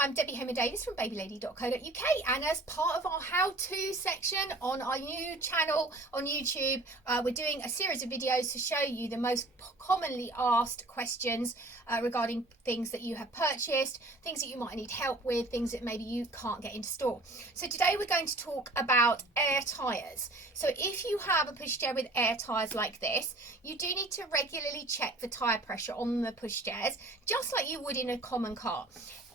I'm Debbie Davis from babylady.co.uk, and as part of our how-to section on our new channel on YouTube, we're doing a series of videos to show you the most commonly asked questions regarding things that you have purchased, things that you might need help with, things that maybe you can't get into store. So today we're going to talk about air tyres. So if you have a pushchair with air tyres like this, you do need to regularly check the tyre pressure on the pushchairs, just like you would in a common car.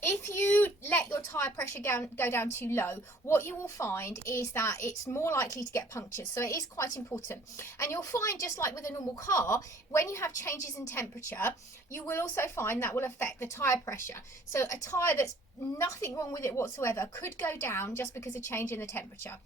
If you let your tyre pressure go down too low, what you will find is that it's more likely to get punctures. So it is quite important. And you'll find, just like with a normal car, when you have changes in temperature, you will also find that will affect the tyre pressure. So a tyre that's nothing wrong with it whatsoever could go down just because of change in the temperature.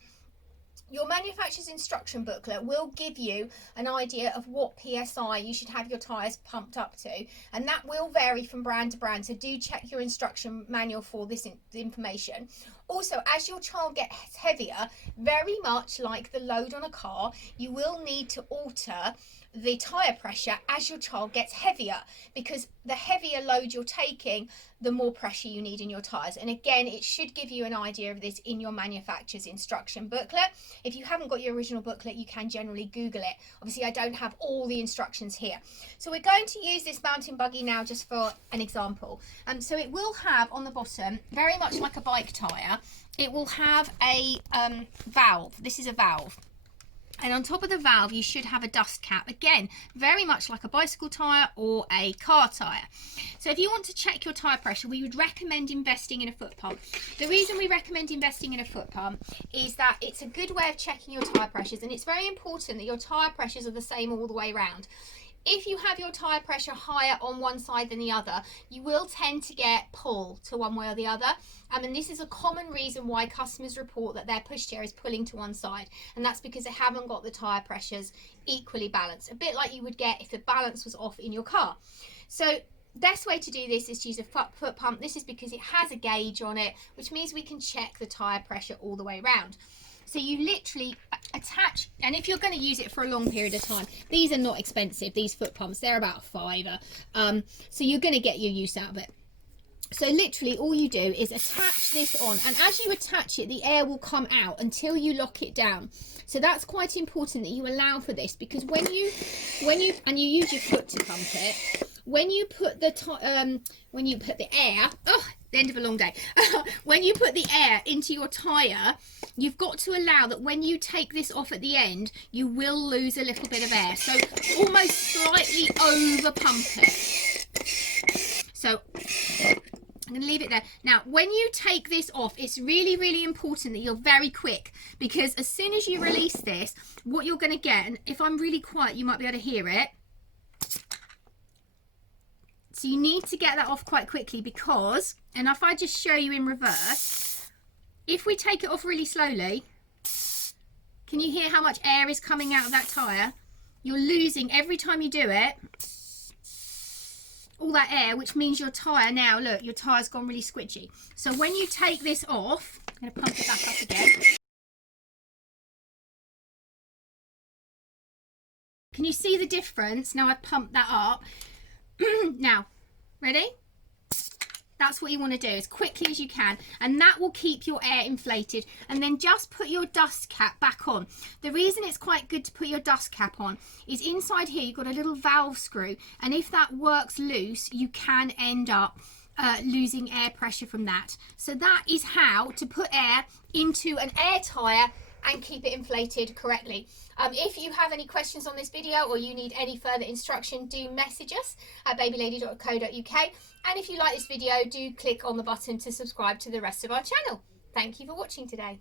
Your manufacturer's instruction booklet will give you an idea of what PSI you should have your tyres pumped up to, and that will vary from brand to brand, so do check your instruction manual for this information. Also, as your child gets heavier, very much like the load on a car, you will need to alter the tyre pressure as your child gets heavier, because the heavier load you're taking, the more pressure you need in your tyres. And again, it should give you an idea of this in your manufacturer's instruction booklet. If you haven't got your original booklet, you can generally Google it. Obviously, I don't have all the instructions here. So we're going to use this mountain buggy now just for an example. So it will have on the bottom, very much like a bike tyre, it will have a valve. This is a valve. And on top of the valve, you should have a dust cap. Again, very much like a bicycle tyre or a car tyre. So if you want to check your tyre pressure, we would recommend investing in a foot pump. The reason we recommend investing in a foot pump is that it's a good way of checking your tyre pressures. And it's very important that your tyre pressures are the same all the way around. If you have your tyre pressure higher on one side than the other, you will tend to get pull to one way or the other. And this is a common reason why customers report that their pushchair is pulling to one side. And that's because they haven't got the tyre pressures equally balanced. A bit like you would get if the balance was off in your car. So best way to do this is to use a foot pump. This is because it has a gauge on it, which means we can check the tyre pressure all the way around. So you literally attach, and if you're going to use it for a long period of time, these are not expensive, these foot pumps, they're about £5. So you're going to get your use out of it. So literally all you do is attach this on, and as you attach it, the air will come out until you lock it down. So that's quite important that you allow for this, because when you use your foot to pump it, when you put the air, the end of a long day, when you put the air into your tyre, you've got to allow that when you take this off at the end, you will lose a little bit of air. So almost slightly over pump it. So I'm going to leave it there. Now, when you take this off, it's really, really important that you're very quick, because as soon as you release this, what you're going to get, and if I'm really quiet, you might be able to hear it. So you need to get that off quite quickly, because, and if I just show you in reverse, if we take it off really slowly, can you hear how much air is coming out of that tyre? You're losing, every time you do it, all that air, which means your tyre now, look, your tyre's gone really squidgy. So when you take this off, I'm going to pump it back up again. Can you see the difference? Now I've pumped that up. Now, ready? That's what you want to do as quickly as you can, and that will keep your air inflated. And then just put your dust cap back on. The reason it's quite good to put your dust cap on is inside here you've got a little valve screw, and if that works loose, you can end up losing air pressure from that. So that is how to put air into an air tyre and keep it inflated correctly. If you have any questions on this video, or you need any further instruction, do message us at babylady.co.uk. And if you like this video, do click on the button to subscribe to the rest of our channel. Thank you for watching today.